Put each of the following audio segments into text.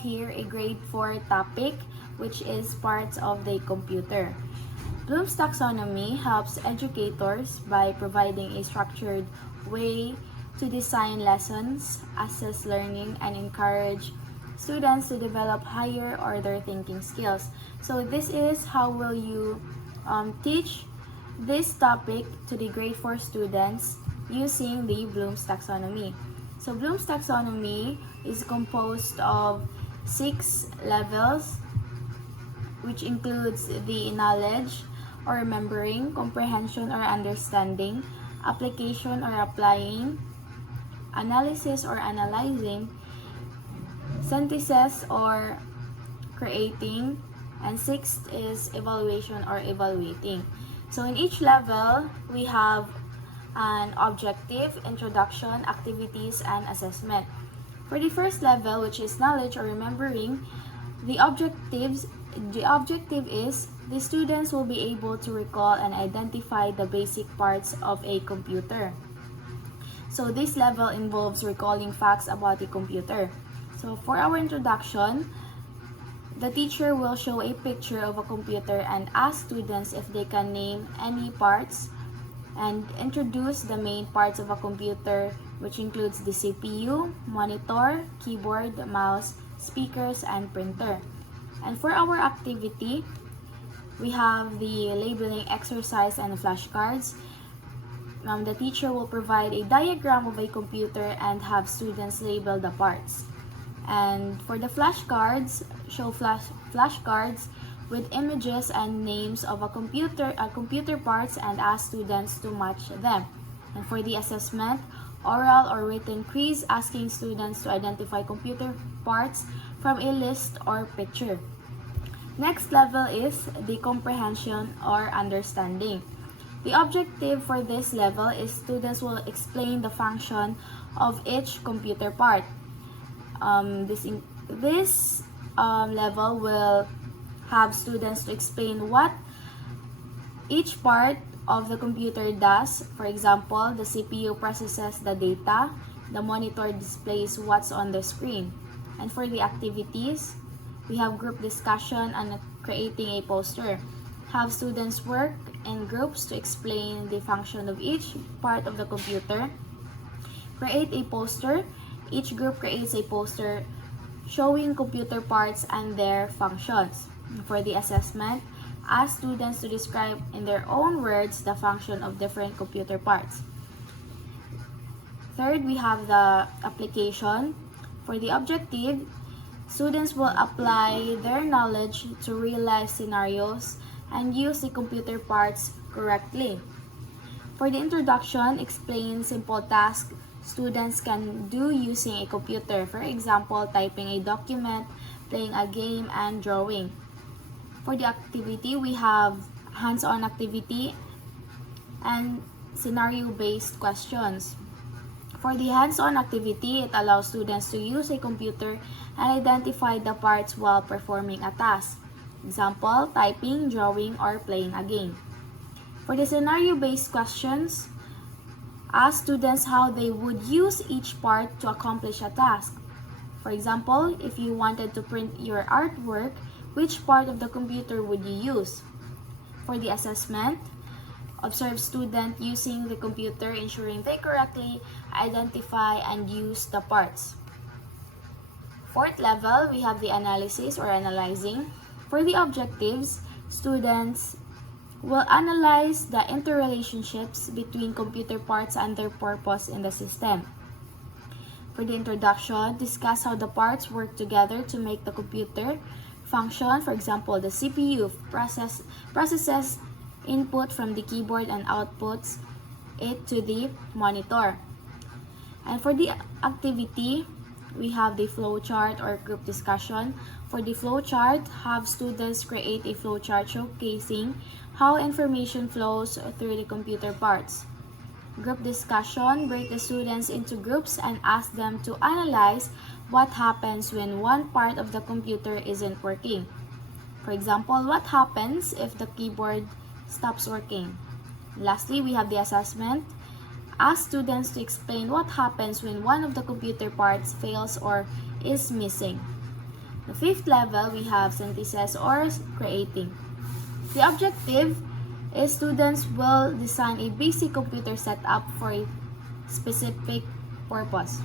have here a grade 4 topic, which is parts of the computer. Bloom's taxonomy helps educators by providing a structured way to design lessons, assess learning, and encourage students to develop higher order thinking skills. So this is how will you teach this topic to the grade 4 students using the Bloom's taxonomy. So Bloom's taxonomy is composed of 6 levels, which includes the knowledge or remembering, comprehension or understanding, application or applying, analysis or analyzing, synthesis or creating, and 6th is evaluation or evaluating. So in each level, we have an objective, introduction, activities, and assessment. For the first level, which is knowledge or remembering, the objective is the students will be able to recall and identify the basic parts of a computer. So this level involves recalling facts about the computer. So for our introduction, the teacher will show a picture of a computer and ask students if they can name any parts and introduce the main parts of a computer, which includes the CPU, monitor, keyboard, mouse, speakers, and printer. And for our activity, we have the labeling exercise and flashcards. The teacher will provide a diagram of a computer and have students label the parts. And for the flashcards, show flashcards with images and names of a computer parts and ask students to match them. And for the assessment, oral or written quiz asking students to identify computer parts from a list or picture. Next level is the comprehension or understanding. The objective for this level is students will explain the function of each computer part. This level will have students to explain what each part of the computer does. For example, the CPU processes the data, the monitor displays what's on the screen. And for the activities, we have group discussion and creating a poster. Have students work in groups to explain the function of each part of the computer. Create a poster. Each group creates a poster showing computer parts and their functions. For the assessment, ask students to describe in their own words the function of different computer parts. Third, we have the application. For the objective, students will apply their knowledge to real-life scenarios and use the computer parts correctly. For the introduction, explain simple tasks students can do using a computer. For example, typing a document, playing a game, and drawing. For the activity, we have hands-on activity and scenario-based questions. For the hands-on activity, it allows students to use a computer and identify the parts while performing a task. Example, typing, drawing, or playing a game. For the scenario-based questions, ask students how they would use each part to accomplish a task. For example, if you wanted to print your artwork, which part of the computer would you use? For the assessment, observe students using the computer, ensuring they correctly identify and use the parts. Fourth level, we have the analysis or analyzing. For the objectives, students will analyze the interrelationships between computer parts and their purpose in the system. For the introduction, discuss how the parts work together to make the computer function. For example, the CPU processes input from the keyboard and outputs it to the monitor. And for the activity, we have the flowchart or group discussion. For the flowchart, have students create a flowchart showcasing how information flows through the computer parts. Group discussion, break the students into groups and ask them to analyze what happens when one part of the computer isn't working. For example, what happens if the keyboard stops working? Lastly, we have the assessment. Ask students to explain what happens when one of the computer parts fails or is missing. The fifth level, we have synthesis or creating. The objective is students will design a basic computer setup for a specific purpose.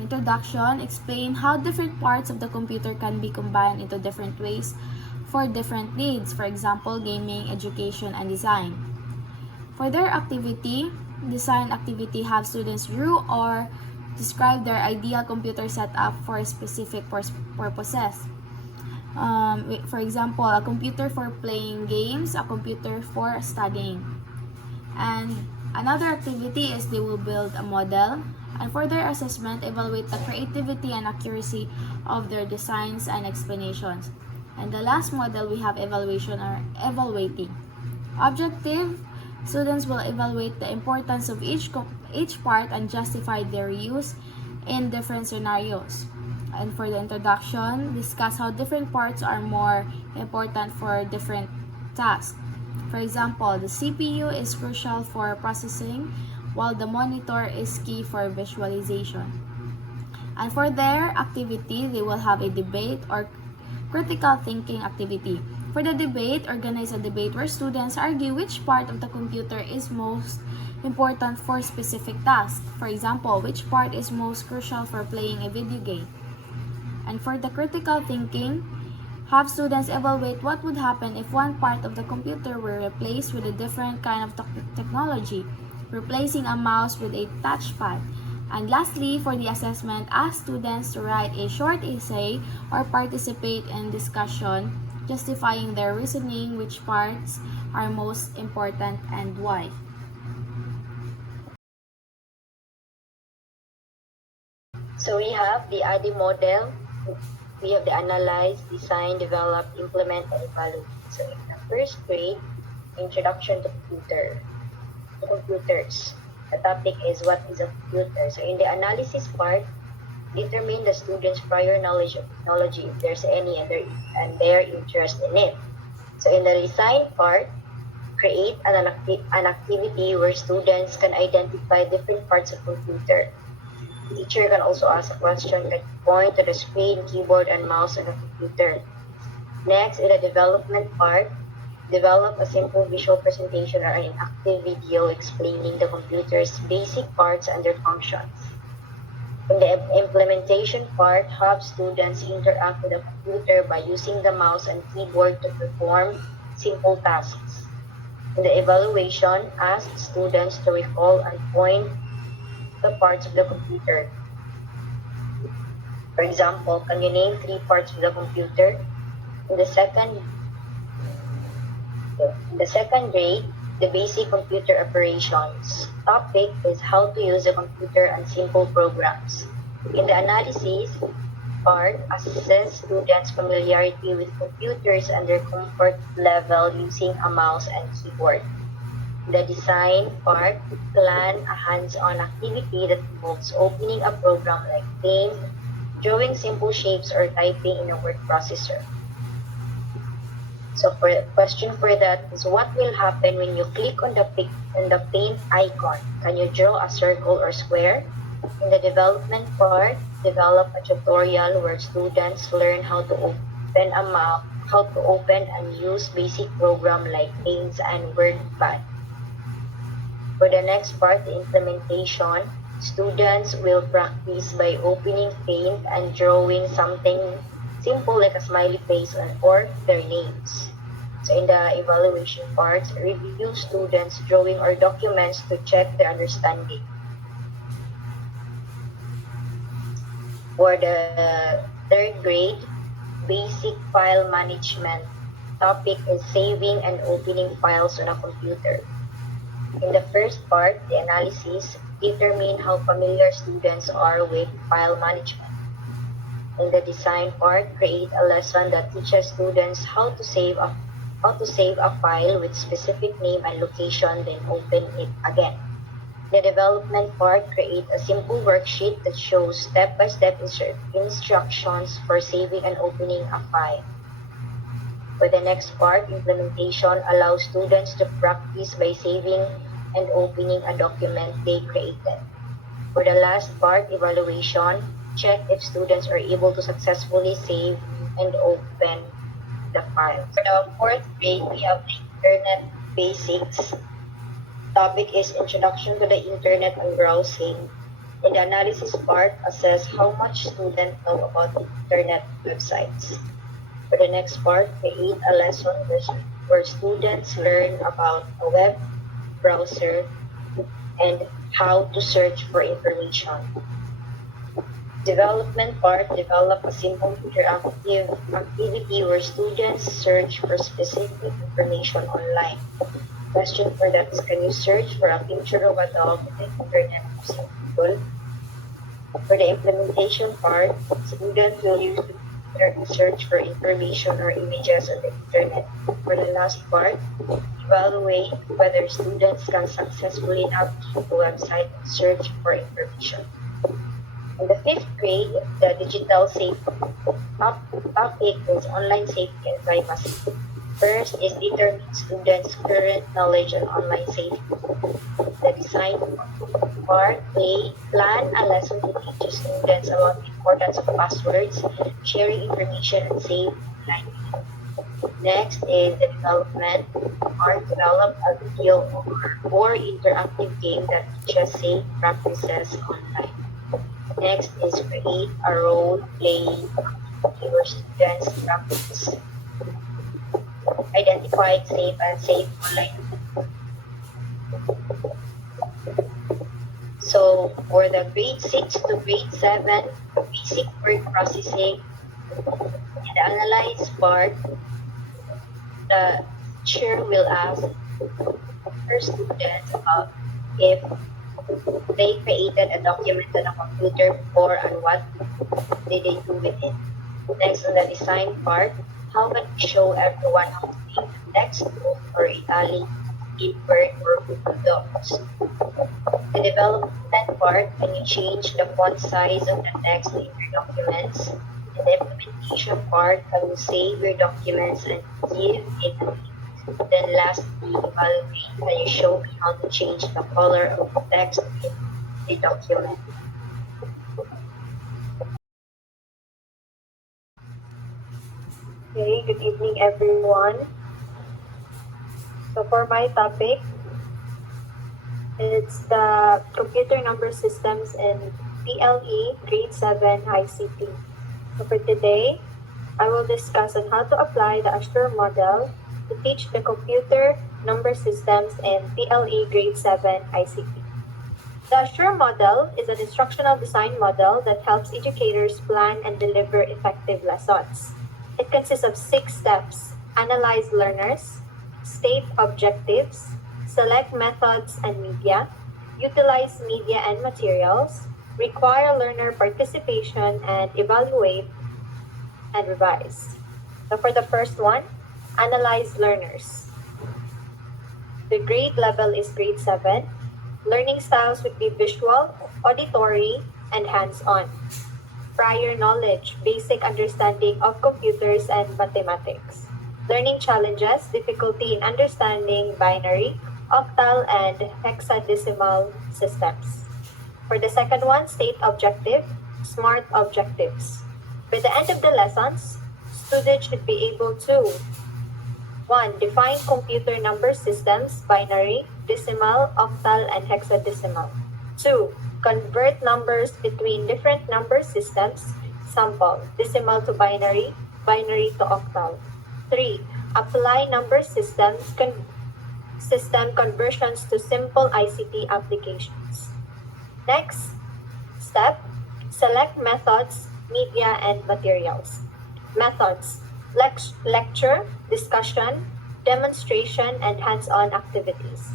Introduction, explain how different parts of the computer can be combined into different ways for different needs, for example, gaming, education, and design. For their activity, design activity, have students draw or describe their ideal computer setup for specific purposes. For example, a computer for playing games, a computer for studying. And another activity is they will build a model. And for their assessment, evaluate the creativity and accuracy of their designs and explanations. And the last model, we have evaluation or evaluating. Objective, students will evaluate the importance of each part and justify their use in different scenarios. And for the introduction, discuss how different parts are more important for different tasks. For example, the CPU is crucial for processing, while the monitor is key for visualization. And for their activity, they will have a debate or critical thinking activity. For the debate, organize a debate where students argue which part of the computer is most important for specific tasks. For example, which part is most crucial for playing a video game. And for the critical thinking, have students evaluate what would happen if one part of the computer were replaced with a different kind of technology, replacing a mouse with a touchpad. And lastly, for the assessment, ask students to write a short essay or participate in discussion justifying their reasoning, which parts are most important and why. So we have the ADI model, we have the analyze, design, develop, implement, and evaluate. So in the first grade, introduction to computers. The topic is what is a computer. So in the analysis part, determine the students' prior knowledge of technology, if there's any, and their interest in it. So in the design part, create an activity where students can identify different parts of computer. The teacher can also ask a question, can point to the screen, keyboard, and mouse on the computer. Next, in the development part, develop a simple visual presentation or an active video explaining the computer's basic parts and their functions. In the implementation part, have students interact with the computer by using the mouse and keyboard to perform simple tasks. In the evaluation, ask students to recall and point the parts of the computer. For example, can you name 3 parts of the computer? In the second grade, the basic computer operations. Topic is how to use a computer and simple programs. In the analysis part, assess students' familiarity with computers and their comfort level using a mouse and keyboard. In the design part, plan a hands-on activity that involves opening a program like Paint, drawing simple shapes, or typing in a word processor. So for question for that is, what will happen when you click on the paint icon? Can you draw a circle or square? In the development part, develop a tutorial where students learn how to open and use basic program like Paint and WordPad. For the next part, the implementation, students will practice by opening Paint and drawing something simple like a smiley face or their names. So in the evaluation parts, review students' drawing or documents to check their understanding. For the third grade, basic file management. Topic is saving and opening files on a computer. In the first part, the analysis, determine how familiar students are with file management. In the design part, create a lesson that teaches students how to save a file with specific name and location, then open it again. The development part, create a simple worksheet that shows step-by-step instructions for saving and opening a file. For the next part, implementation, allows students to practice by saving and opening a document they created. For the last part, evaluation, check if students are able to successfully save and open the file. For the fourth grade, we have the Internet Basics. Topic is Introduction to the Internet and Browsing. In the analysis part, assess how much students know about the Internet websites. For the next part, create a lesson where students learn about a web browser and how to search for information. Development part, develop a simple interactive activity where students search for specific information online. Question for that is, can you search for a picture of a dog on the internet using Google? For the implementation part, students will use the computer to search for information or images on the internet. For the last part, evaluate whether students can successfully navigate the website and search for information. In the fifth grade, the digital safety topic is online safety and privacy. First is determine students' current knowledge on online safety. The design part A, plan a lesson to teach students about the importance of passwords, sharing information, and safe online. Next is the development part, develop a video or interactive game that teaches safe practices online. Next is create a role-playing activity where students practice identify safe and safe online. So for the grade 6 to grade 7, basic word processing, in the analyze part, the teacher will ask her students about if they created a document on a computer before and what did they do with it. Next, on the design part, how can we show everyone how to make textbook or italic in Word or Google Docs? The development part, can you change the font size of the text in your documents? In the implementation part, can you save your documents and give it a name? Then lastly, evaluate, can you show me how to change the color of the text in the document? Okay, good evening everyone. So for my topic, it's the computer number systems in PLE grade 7 ICT. So for today, I will discuss on how to apply the Assure model to teach the computer number systems in PLE grade 7 ICT. The Assure model is an instructional design model that helps educators plan and deliver effective lessons. It consists of 6 steps: analyze learners, state objectives, select methods and media, utilize media and materials, require learner participation, and evaluate and revise. So for the first one, analyze learners. The grade level is grade 7. Learning styles would be visual, auditory, and hands-on. Prior knowledge, basic understanding of computers and mathematics. Learning challenges, difficulty in understanding binary, octal, and hexadecimal systems. For the second one, state objective, SMART objectives. By the end of the lessons, students should be able to 1. Define computer number systems, binary, decimal, octal, and hexadecimal. 2. Convert numbers between different number systems, sample, decimal to binary, binary to octal. 3. Apply number systems system conversions to simple ICT applications. Next step, select methods, media, and materials. Methods: lecture, discussion, demonstration, and hands-on activities.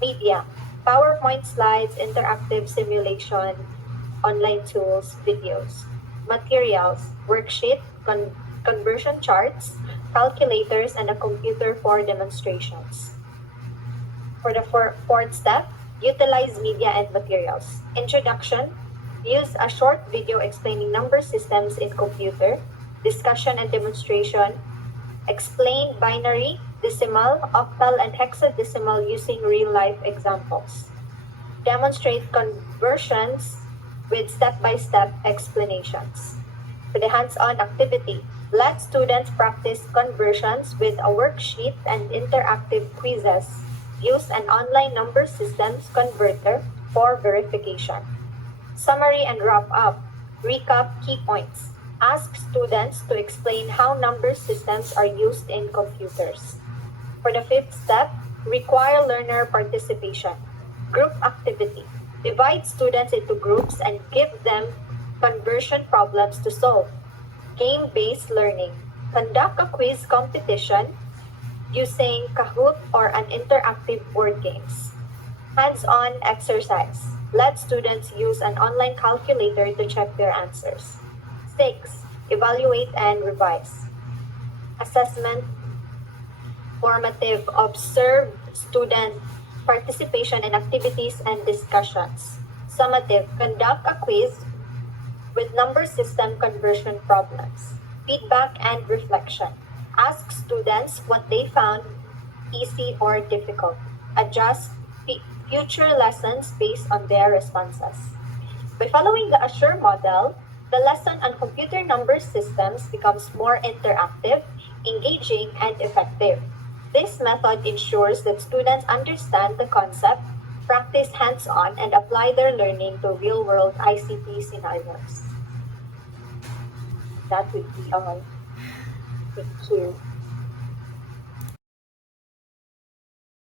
Media: PowerPoint slides, interactive simulation, online tools, videos. Materials: worksheet, conversion charts, calculators, and a computer for demonstrations. For the fourth step, utilize media and materials. Introduction: use a short video explaining number systems in computer. Discussion and demonstration: explain binary, decimal, octal, and hexadecimal using real-life examples. Demonstrate conversions with step-by-step explanations. For the hands-on activity, let students practice conversions with a worksheet and interactive quizzes. Use an online number systems converter for verification. Summary and wrap up. Recap key points. Ask students to explain how number systems are used in computers. For the fifth step, require learner participation. Group activity. Divide students into groups and give them conversion problems to solve. Game-based learning. Conduct a quiz competition using Kahoot or an interactive board games. Hands-on exercise. Let students use an online calculator to check their answers. 6. Evaluate and revise. Assessment. Formative. Observe student participation in activities and discussions. Summative. Conduct a quiz with number system conversion problems. Feedback and reflection. Ask students what they found easy or difficult. Adjust future lessons based on their responses. By following the Assure model, the lesson on computer number systems becomes more interactive, engaging, and effective. This method ensures that students understand the concept, practice hands-on, and apply their learning to real-world ICT scenarios. That would be all. Thank you.